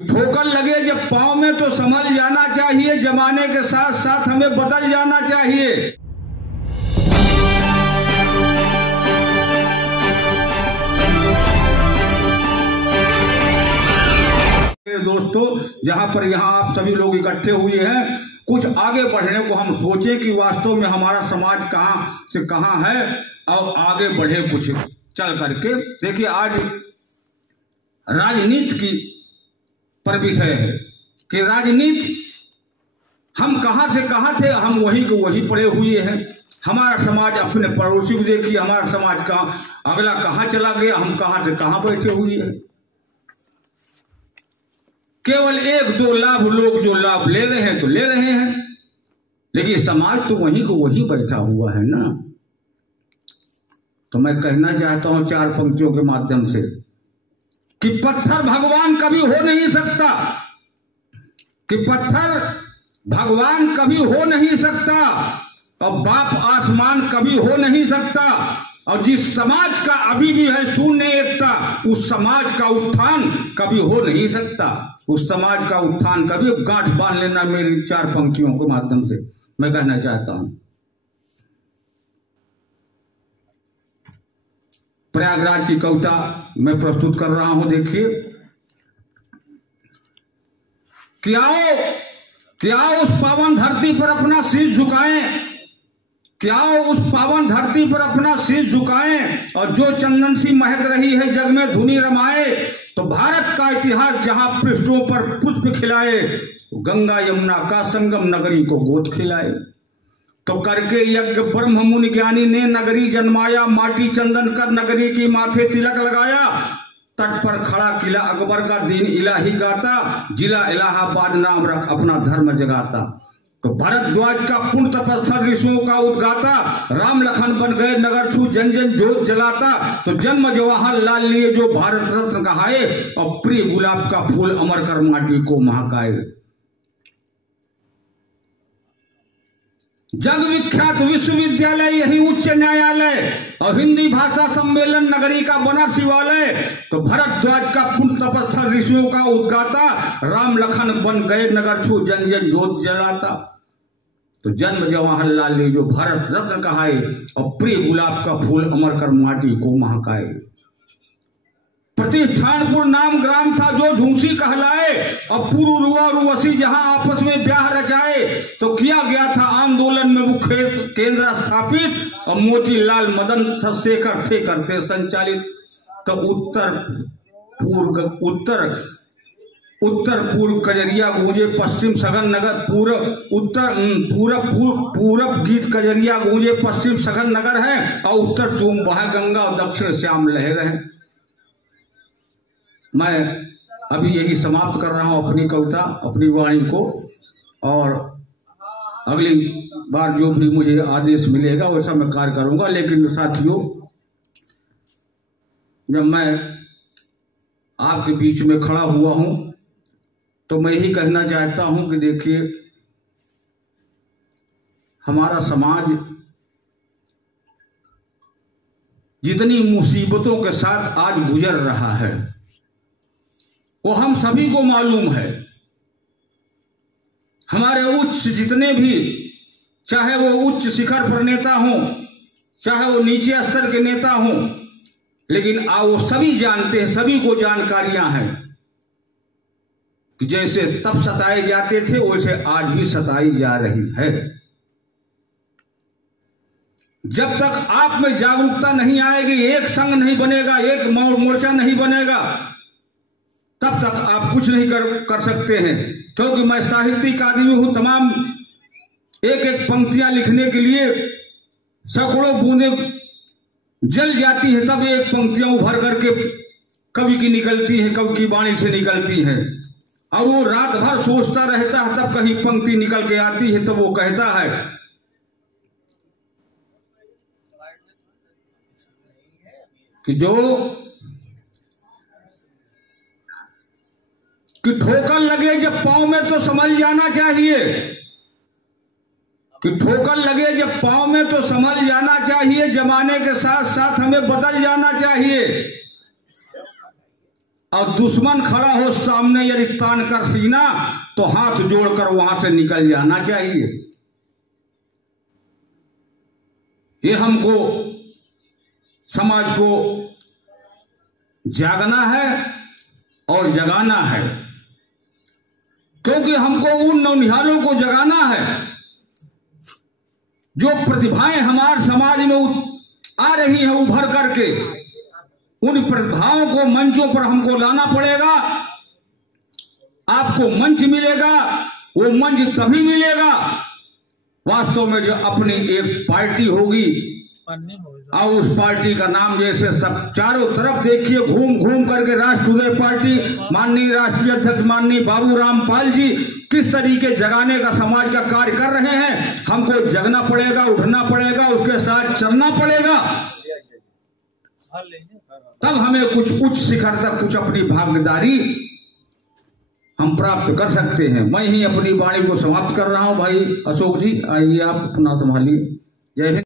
ठोकर लगे जब पाँव में तो संभल जाना चाहिए, जमाने के साथ साथ हमें बदल जाना चाहिए। दोस्तों, जहां पर यहाँ आप सभी लोग इकट्ठे हुए हैं, कुछ आगे बढ़ने को हम सोचें कि वास्तव में हमारा समाज कहां से कहां है और आगे बढ़े कुछ चल करके। देखिए, आज राजनीति की पर विषय है कि राजनीति हम कहां से कहां थे, हम वहीं को वहीं पड़े हुए हैं। हमारा समाज अपने पड़ोसी को देखिए, हमारा समाज का अगला कहां चला गया, हम कहां से कहां बैठे हुए हैं। केवल एक दो लाभ लोग जो लाभ ले रहे हैं तो ले रहे हैं, लेकिन समाज तो वहीं को वहीं बैठा हुआ है ना। तो मैं कहना चाहता हूं चार पंक्तियों के माध्यम से कि पत्थर भगवान कभी हो नहीं सकता, कि पत्थर भगवान कभी हो नहीं सकता और बाप आसमान कभी हो नहीं सकता। और जिस समाज का अभी भी है शून्य एकता, उस समाज का उत्थान कभी हो नहीं सकता। उस समाज का उत्थान कभी गांठ बांध लेना। मेरी चार पंक्तियों के माध्यम से मैं कहना चाहता हूं। प्रयागराज की कविता मैं प्रस्तुत कर रहा हूं। देखिए, क्या उस पावन धरती पर अपना शीश झुकाएं, क्या उस पावन धरती पर अपना शीश झुकाएं और जो चंदन सी महक रही है जग में धुनी रमाए। तो भारत का इतिहास जहां पृष्ठों पर पुष्प खिलाए, गंगा यमुना का संगम नगरी को गोद खिलाए। तो करके यज्ञ ब्रह्म मुनि ज्ञानी ने नगरी जन्माया, माटी चंदन कर नगरी की माथे तिलक लगाया। तट पर खड़ा किला अकबर का दीन इलाही गाता, जिला इलाहाबाद नाम रख अपना धर्म जगाता। तो भारद्वाज का पुण्य तपस्थल ऋषियों का उद्गाता, राम लखन बन गए नगर छू जन जन जोत जलाता। तो जन्म जवाहरलाल लिए जो भारत रत्न कहाए और प्रिय गुलाब का फूल अमर कर माटी को महकाए। जग विख्यात विश्वविद्यालय यही उच्च न्यायालय और हिंदी भाषा सम्मेलन नगरी का बना शिवालय। तो भरद्वाज का पुण्य तपस्थल ऋषियों का उद्गाता, राम लखन बन गए नगर छू जन जन जोत जलाता। तो जन्म जवाहरलाल ने जो भारत रत्न कहाए और प्रिय गुलाब का फूल अमर कर माटी को महकाए। प्रतिष्ठानपुर नाम ग्राम था जो झूंसी कहलाए और पुरुरुआ रुवसी जहां आपस में ब्याह रचाए। तो किया गया था आंदोलन में मुख्य केंद्र स्थापित और मोतीलाल मदन शेखर थे करते संचालित। तो उत्तर पूर्व कजरिया गूंजे पश्चिम सघन नगर, पूरब गीत कजरिया गूंजे पश्चिम सघन नगर है और उत्तर चूम बहा गंगा और दक्षिण श्याम लहर है। मैं अभी यही समाप्त कर रहा हूं अपनी कविता, अपनी वाणी को, और अगली बार जो भी मुझे आदेश मिलेगा वैसा मैं कार्य करूंगा। लेकिन साथियों, जब मैं आपके बीच में खड़ा हुआ हूं तो मैं यही कहना चाहता हूं कि देखिए, हमारा समाज जितनी मुसीबतों के साथ आज गुजर रहा है वो हम सभी को मालूम है। हमारे उच्च जितने भी, चाहे वो उच्च शिखर पर नेता हों, चाहे वो नीचे स्तर के नेता हों, लेकिन वो सभी जानते हैं, सभी को जानकारियां हैं कि जैसे तब सताए जाते थे वैसे आज भी सताई जा रही है। जब तक आप में जागरूकता नहीं आएगी, एक संघ नहीं बनेगा, एक मोर्चा नहीं बनेगा, तब तक आप कुछ नहीं कर सकते हैं। क्योंकि मैं साहित्यिक आदमी हूं, तमाम एक एक पंक्तियां लिखने के लिए सैकड़ों बूंदें जल जाती हैं, तब एक पंक्तियां उभर करके कवि की निकलती हैं, कवि की वाणी से निकलती हैं। और वो रात भर सोचता रहता है, तब कहीं पंक्ति निकल के आती है, तब वो कहता है कि ठोकर लगे जब पांव में तो संभल जाना चाहिए, कि ठोकर लगे जब पांव में तो संभल जाना चाहिए, जमाने के साथ साथ हमें बदल जाना चाहिए। और दुश्मन खड़ा हो सामने यदि तान कर सीना तो हाथ जोड़कर वहां से निकल जाना चाहिए। ये हमको समाज को जागना है और जगाना है, क्योंकि हमको उन नौनिहालों को जगाना है जो प्रतिभाएं हमारे समाज में आ रही हैं उभर करके। उन प्रतिभाओं को मंचों पर हमको लाना पड़ेगा। आपको मंच मिलेगा, वो मंच तभी मिलेगा वास्तव में जो अपनी एक पार्टी होगी और उस पार्टी का नाम जैसे सब चारों तरफ देखिए घूम घूम करके राष्ट्रीय पार्टी माननीय राष्ट्रीय अध्यक्ष माननीय बाबूराम पाल जी किस तरीके जगाने का समाज का कार्य कर रहे हैं। हमको जगना पड़ेगा, उठना पड़ेगा, उसके साथ चलना पड़ेगा, तब हमें कुछ उच्च शिखर तक कुछ अपनी भागीदारी हम प्राप्त कर सकते हैं। मैं ही अपनी वाणी को समाप्त कर रहा हूं। भाई अशोक जी आइए, आप अपना संभालिए। जय हिंद।